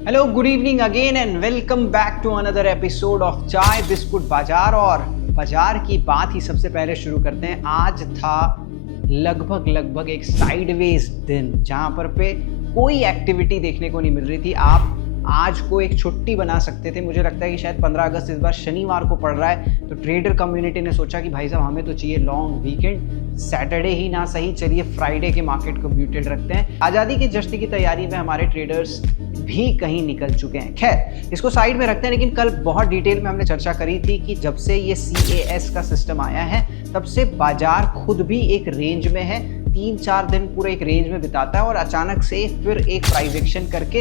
Hello, good evening again and welcome back to another episode of chai biscuit bazaar. और बाजार की बात ही सबसे पहले शुरू करते हैं। आज था लगभग एक साइडवेज दिन जहां पर पे कोई एक्टिविटी देखने को नहीं मिल रही थी। आप आज को एक छुट्टी बना सकते थे। मुझे लगता है कि शायद 15 अगस्त इस बार शनिवार को पड़ रहा है, तो ट्रेडर कम्युनिटी ने सोचा कि भाई साहब हमें तो चाहिए लॉन्ग वीकेंड, सैटरडे ही ना सही, चलिए फ्राइडे के मार्केट को म्यूटेड रखते हैं। आज़ादी के जश्न की तैयारी में हमारे ट्रेडर्स भी कहीं निकल चुके हैं। खैर, इसको साइड में रखते हैं, लेकिन कल बहुत डिटेल में हमने चर्चा करी थी कि जब से ये CAS का सिस्टम आया है तब से बाजार खुद भी एक रेंज में है। 3-4 दिन पूरे एक रेंज में बिताता है और अचानक से फिर एक प्राइस एक्शन करके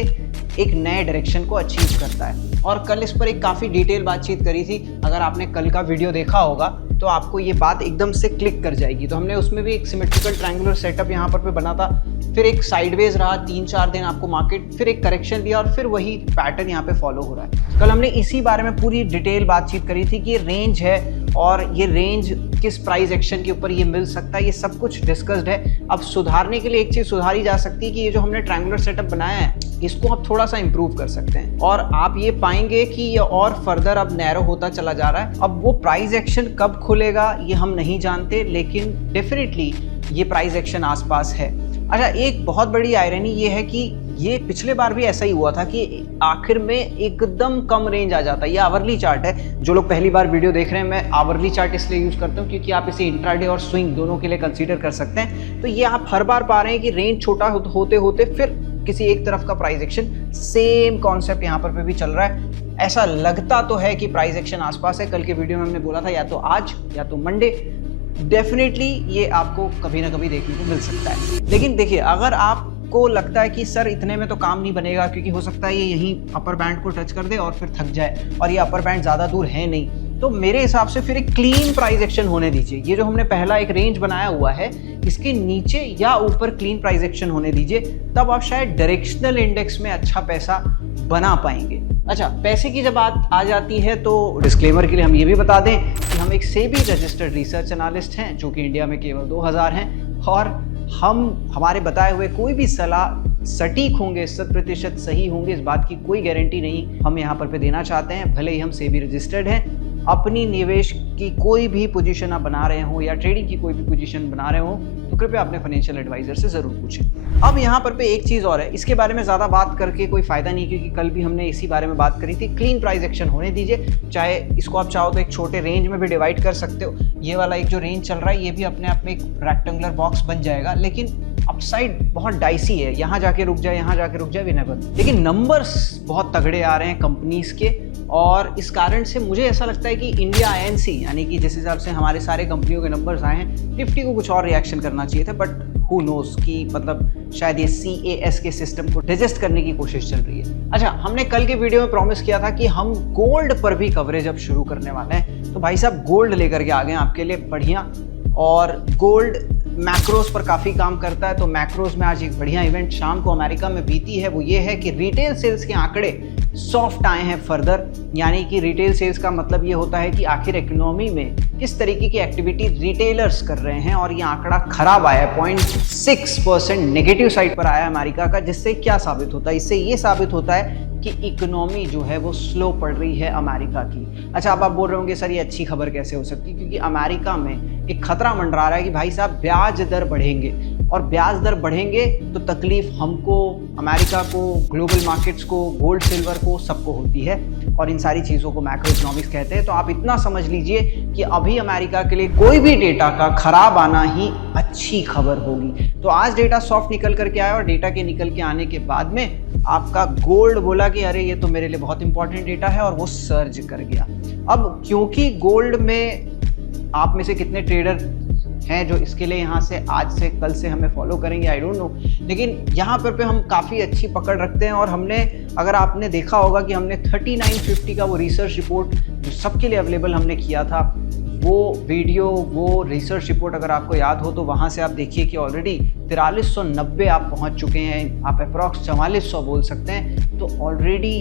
एक नए डायरेक्शन को अचीव करता है। और कल इस पर एक काफ़ी डिटेल बातचीत करी थी। अगर आपने कल का वीडियो देखा होगा तो आपको ये बात एकदम से क्लिक कर जाएगी। तो हमने उसमें भी एक सिमेट्रिकल ट्रायंगुलर सेटअप यहाँ पर बना था, फिर एक साइडवेज रहा 3-4 दिन आपको मार्केट, फिर एक करेक्शन दिया और फिर वही पैटर्न यहाँ पे फॉलो हो रहा है। कल हमने इसी बारे में पूरी डिटेल बातचीत करी थी कि ये रेंज है और ये रेंज किस प्राइस एक्शन के ऊपर ये मिल सकता है, ये सब कुछ डिस्कस्ड है। अब सुधारने के लिए एक चीज़ सुधारी जा सकती है कि ये जो हमने ट्रायंगुलर सेटअप बनाया है इसको आप थोड़ा सा इंप्रूव कर सकते हैं और आप ये पाएंगे कि ये और फर्दर अब नैरो होता चला जा रहा है। अब वो प्राइस एक्शन कब खुलेगा ये हम नहीं जानते, लेकिन डेफिनेटली ये प्राइस एक्शन आसपास है। अच्छा, एक बहुत बड़ी आयरनी ये है कि ये पिछले बार भी ऐसा ही हुआ था कि आखिर में एकदम कम रेंज आ जाता है। ये आवरली चार्ट है। जो लोग पहली बार वीडियो देख रहे हैं, मैं आवरली चार्ट इसलिए यूज़ करता हूँ क्योंकि आप इसे इंट्राडे और स्विंग दोनों के लिए कंसीडर कर सकते हैं। तो ये आप हर बार पा रहे हैं कि रेंज छोटा होते होते फिर किसी एक तरफ का प्राइस एक्शन, सेम कॉन्सेप्ट यहाँ पर भी चल रहा है। ऐसा लगता तो है कि प्राइस एक्शन आसपास है। कल के वीडियो में हमने बोला था या तो आज या तो मंडे, डेफिनेटली ये आपको कभी ना कभी देखने को मिल सकता है। लेकिन देखिए, अगर आपको लगता है कि सर इतने में तो काम नहीं बनेगा क्योंकि हो सकता है ये यहीं अपर बैंड को टच कर दे और फिर थक जाए और ये अपर बैंड ज़्यादा दूर है नहीं, तो मेरे हिसाब से फिर एक क्लीन प्राइस एक्शन होने दीजिए। ये जो हमने पहला एक रेंज बनाया हुआ है इसके नीचे या ऊपर क्लीन प्राइस एक्शन होने दीजिए, तब आप शायद डायरेक्शनल इंडेक्स में अच्छा पैसा बना पाएंगे। अच्छा, पैसे की जब बात आ जाती है तो डिस्क्लेमर के लिए हम ये भी बता दें कि हम एक सेबी रजिस्टर्ड रिसर्च एनालिस्ट हैं जो कि इंडिया में केवल 2000 हैं और हमारे बताए हुए कोई भी सलाह सटीक होंगे, 100% सही होंगे, इस बात की कोई गारंटी नहीं हम यहाँ पर देना चाहते हैं। भले ही हम सेबी रजिस्टर्ड हैं, अपनी निवेश की कोई भी पोजीशन आप बना रहे हो या ट्रेडिंग की कोई भी पोजीशन बना रहे हो तो कृपया अपने फाइनेंशियल एडवाइजर से ज़रूर पूछें। अब यहाँ पर एक चीज़ और है, इसके बारे में ज़्यादा बात करके कोई फ़ायदा नहीं क्योंकि कल भी हमने इसी बारे में बात करी थी। क्लीन प्राइस एक्शन होने दीजिए, चाहे इसको आप चाहो तो एक छोटे रेंज में भी डिवाइड कर सकते हो। ये वाला एक जो रेंज चल रहा है ये भी अपने आप में एक रेक्टेंगुलर बॉक्स बन जाएगा, लेकिन अपसाइड बहुत डाइसी है, यहाँ जाके रुक जाए, यहाँ जाके रुक जाए, वी नेवर। लेकिन नंबर्स बहुत तगड़े आ रहे हैं कंपनीज के और इस कारण से मुझे ऐसा लगता है कि इंडिया INC यानी कि जिस हिसाब से हमारे सारे कंपनियों के नंबर्स आए हैं, निफ्टी को कुछ और रिएक्शन करना चाहिए था, बट हु नोस कि मतलब शायद ये CAS के सिस्टम को डिजेस्ट करने की कोशिश चल रही है। अच्छा, हमने कल के वीडियो में प्रॉमिस किया था कि हम गोल्ड पर भी कवरेज अब शुरू करने वाले हैं, तो भाई साहब गोल्ड लेकर के आ गए आपके लिए बढ़िया। और गोल्ड मैक्रोज पर काफ़ी काम करता है, तो मैक्रोज में आज एक बढ़िया इवेंट शाम को अमेरिका में बीती है। वो ये है कि रिटेल सेल्स के आंकड़े सॉफ्ट आए हैं फर्दर, यानी कि रिटेल सेल्स का मतलब ये होता है कि आखिर इकोनॉमी में किस तरीके की एक्टिविटी रिटेलर्स कर रहे हैं, और ये आंकड़ा खराब आया है, 0.6% नेगेटिव साइड पर आया है अमेरिका का। जिससे क्या साबित होता है? इससे ये साबित होता है कि इकोनॉमी जो है वो स्लो पड़ रही है अमेरिका की। अच्छा, अब आप बोल रहे होंगे सर ये अच्छी खबर कैसे हो सकती है, क्योंकि अमेरिका में एक खतरा मंडरा रहा है कि भाई साहब ब्याज दर बढ़ेंगे, और ब्याज दर बढ़ेंगे तो तकलीफ हमको, अमेरिका को, ग्लोबल मार्केट्स को, गोल्ड सिल्वर को, सबको होती है, और इन सारी चीज़ों को मैक्रो इकोनॉमिक्स कहते हैं। तो आप इतना समझ लीजिए कि अभी अमेरिका के लिए कोई भी डेटा का खराब आना ही अच्छी खबर होगी। तो आज डेटा सॉफ्ट निकल करके आया और डेटा के निकल के आने के बाद में आपका गोल्ड बोला कि अरे ये तो मेरे लिए बहुत इंपॉर्टेंट डेटा है, और वो सर्ज कर गया। अब क्योंकि गोल्ड में आप में से कितने ट्रेडर हैं जो इसके लिए यहाँ से आज से कल से हमें फॉलो करेंगे, आई डोंट नो, लेकिन यहाँ पर हम काफ़ी अच्छी पकड़ रखते हैं। और हमने, अगर आपने देखा होगा कि हमने 3950 का वो रिसर्च रिपोर्ट जो सबके लिए अवेलेबल हमने किया था, वो वीडियो, वो रिसर्च रिपोर्ट अगर आपको याद हो तो वहाँ से आप देखिए कि ऑलरेडी 4390 आप पहुँच चुके हैं, आप अप्रॉक्स 4400 बोल सकते हैं। तो ऑलरेडी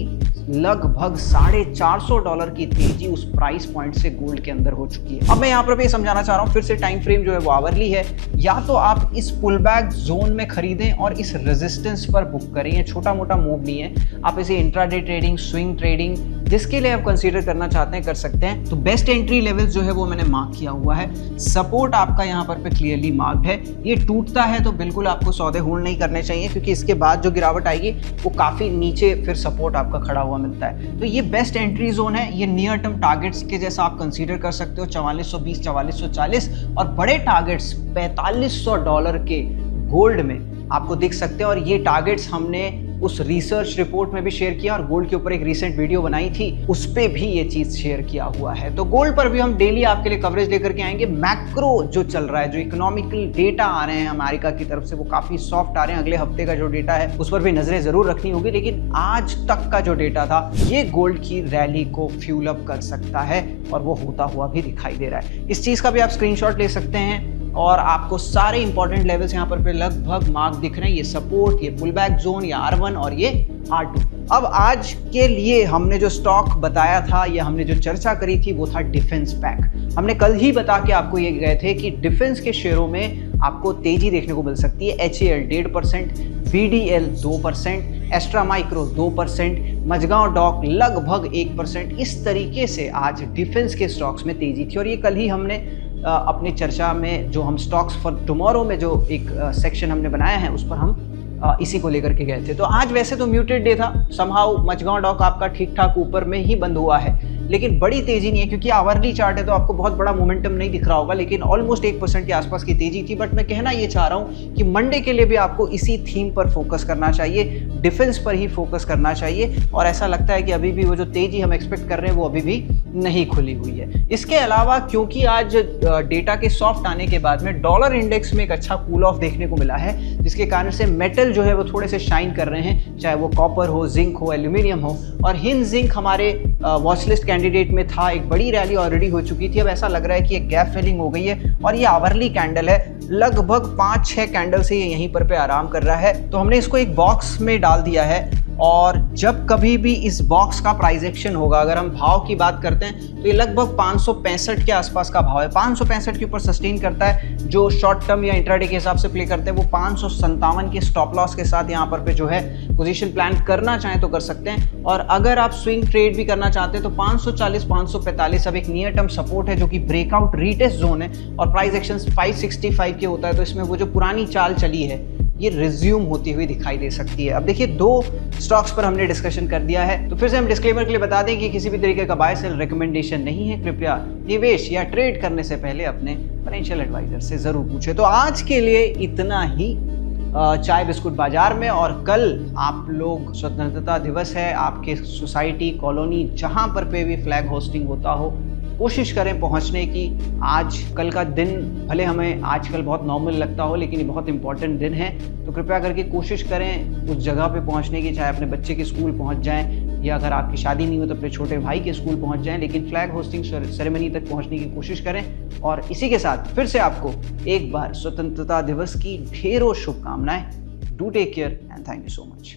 लगभग $450 की तेजी उस प्राइस पॉइंट से गोल्ड के अंदर हो चुकी है। अब मैं यहाँ पर भी समझाना चाह रहा हूँ, फिर से टाइम फ्रेम जो है वो आवरली है। या तो आप इस पुल बैक जोन में खरीदें और इस रेजिस्टेंस पर बुक करें। ये छोटा मोटा मूव नहीं है, आप इसे इंट्राडे ट्रेडिंग, स्विंग ट्रेडिंग, जिसके लिए आप कंसीडर करना चाहते हैं कर सकते हैं। तो बेस्ट एंट्री लेवल्स जो है वो मैंने मार्क किया हुआ है। सपोर्ट आपका यहाँ पर क्लियरली मार्क्ड है। ये टूटता है तो बिल्कुल आपको सौदे होल्ड नहीं करने चाहिए, क्योंकि इसके बाद जो गिरावट आएगी वो काफी नीचे फिर सपोर्ट आपका खड़ा हुआ मिलता है। तो ये बेस्ट एंट्री जोन है। ये नियर टर्म टारगेट्स के जैसा आप कंसीडर कर सकते हो, 4420, 4440, और बड़े टारगेट्स $4500 के गोल्ड में आपको दिख सकते हैं। और ये टारगेट्स हमने उस रिसर्च रिपोर्ट में भी शेयर किया और गोल्ड के ऊपर एक रिसेंट वीडियो बनाई थी, उस पे भी ये चीज शेयर किया हुआ है। तो गोल्ड पर भी हम डेली आपके लिए कवरेज लेकर के आएंगे। मैक्रो जो चल रहा है, जो इकोनॉमिकल डेटा आ रहे हैं अमेरिका की तरफ से, वो काफी सॉफ्ट आ रहे हैं। अगले हफ्ते का जो डेटा है उस पर भी नजरें जरूर रखनी होगी, लेकिन आज तक का जो डेटा था ये गोल्ड की रैली को फ्यूल अप कर सकता है और वो होता हुआ भी दिखाई दे रहा है। इस चीज का भी आप स्क्रीनशॉट ले सकते हैं और आपको सारे इंपॉर्टेंट लेवल्स यहाँ पर लगभग मार्क दिख रहे हैं। ये सपोर्ट, ये पुल बैक जोन, ये R1 और ये R2। अब आज के लिए हमने जो स्टॉक बताया था या हमने जो चर्चा करी थी वो था डिफेंस पैक। हमने कल ही बता के आपको ये गए थे कि डिफेंस के शेयरों में आपको तेजी देखने को मिल सकती है। HAL 1.5%, VDL 2%, एस्ट्रा माइक्रो 2%, मजगांव डॉक लगभग 1%। इस तरीके से आज डिफेंस के स्टॉक्स में तेजी थी। और ये कल ही हमने अपनी चर्चा में, जो हम स्टॉक्स फॉर टुमारो में जो एक सेक्शन हमने बनाया है, उस पर हम इसी को लेकर के गए थे। तो आज वैसे तो म्यूटेड डे था, समहाउ मजगांव डॉक आपका ठीक ठाक ऊपर में ही बंद हुआ है, लेकिन बड़ी तेजी नहीं है, क्योंकि आवरली चार्ट है तो आपको बहुत बड़ा मोमेंटम नहीं दिख रहा होगा, लेकिन ऑलमोस्ट 1% के आसपास की तेजी थी। बट मैं कहना ये चाह रहा हूँ कि मंडे के लिए भी आपको इसी थीम पर फोकस करना चाहिए, डिफेंस पर ही फोकस करना चाहिए। और ऐसा लगता है कि अभी भी वो जो तेजी हम एक्सपेक्ट कर रहे हैं वो अभी भी नहीं खुली हुई है। इसके अलावा क्योंकि आज डेटा के सॉफ्ट आने के बाद में डॉलर इंडेक्स में एक अच्छा कूल ऑफ देखने को मिला है, जिसके कारण से मेटल जो है वो थोड़े से शाइन कर रहे हैं, चाहे वो कॉपर हो, जिंक हो, एल्यूमिनियम हो। और हिंद जिंक हमारे वॉचलिस्ट कैंडिडेट में था, एक बड़ी रैली ऑलरेडी हो चुकी थी। अब ऐसा लग रहा है कि एक गैप फिलिंग हो गई है और ये आवरली कैंडल है, लगभग 5-6 कैंडल से ये यहीं पर पे आराम कर रहा है। तो हमने इसको एक बॉक्स में डाल दिया है और जब कभी भी इस बॉक्स का प्राइस एक्शन होगा, अगर हम भाव की बात करते हैं तो ये लगभग 565 के आसपास का भाव है। 565 के ऊपर सस्टेन करता है। जो शॉर्ट टर्म या इंट्राडे के हिसाब से प्ले करते हैं वो 557 के स्टॉप लॉस के साथ यहाँ पर पे जो है पोजीशन प्लान करना चाहें तो कर सकते हैं। और अगर आप स्विंग ट्रेड भी करना चाहते हैं तो 540, 545 अब एक नियर टर्म सपोर्ट है, जो कि ब्रेकआउट रीटेस्ट जोन है और प्राइस एक्शन 565 के होता है। तो इसमें वो जो पुरानी चाल चली है ये रिज्यूम होती हुई दिखाई दे सकती है। अब देखिए, 2 स्टॉक्स पर हमने डिस्कशन कर दिया है, तो फिर से हम डिस्क्लेमर के लिए बता दें कि किसी भी तरीके का बाय सेल रिकमेंडेशन नहीं है। कृपया निवेश या ट्रेड करने से पहले अपने फाइनेंशियल एडवाइजर से जरूर पूछें। तो आज के लिए इतना ही चाय बिस्कुट बाजार में। और कल आप लोग स्वतंत्रता दिवस है, आपके सोसाइटी, कॉलोनी, जहां पर पे भी फ्लैग होस्टिंग होता हो, कोशिश करें पहुंचने की। आज कल का दिन भले हमें आजकल बहुत नॉर्मल लगता हो, लेकिन ये बहुत इंपॉर्टेंट दिन है। तो कृपया करके कोशिश करें उस जगह पे पहुंचने की, चाहे अपने बच्चे के स्कूल पहुंच जाएं या अगर आपकी शादी नहीं हो तो अपने छोटे भाई के स्कूल पहुंच जाएं, लेकिन फ्लैग होस्टिंग सेरेमनी तक पहुंचने की कोशिश करें। और इसी के साथ फिर से आपको एक बार स्वतंत्रता दिवस की ढेरों शुभकामनाएं। Do take care and thank you so much.